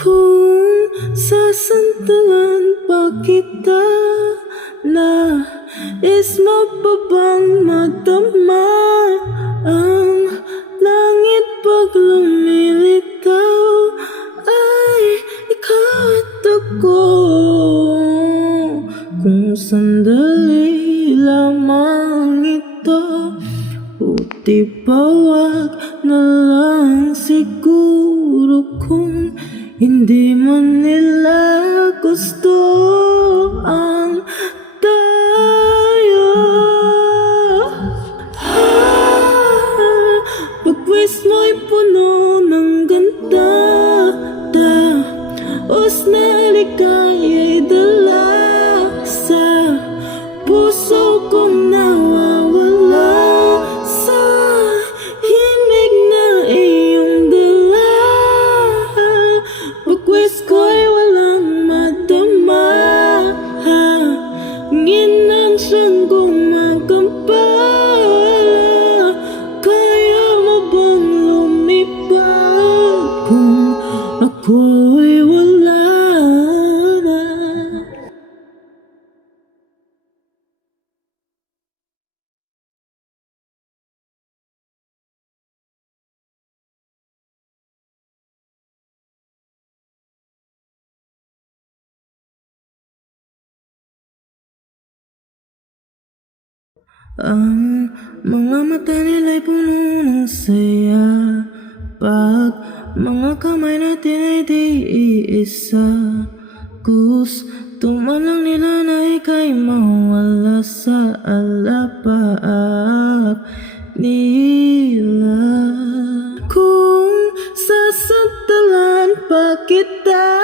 Kung sasantalan pa kita, nais mo pa bang madama ang langit pag lumilitaw? Ay, ikaw at ako. Kung sandali lamang ito, buti pa wag na lang siguro. Kung hindi man nila gusto ang tayo, pagwis mo'y puno ng ganda, tapos na ligaya'y dala sa puso kong nawawala sa himig na iyong dala. Pagwis ko'y walang madama, nginan siyang gumagambala. Kaya mo bang lumipad kung ako'y wala na? Ang mga mata nila'y puno ng saya, pag mga kamay natin ay di iisa. Gusto man lang nila na ika'y mawala sa alapaap nila. Kung sasantalan pa kita,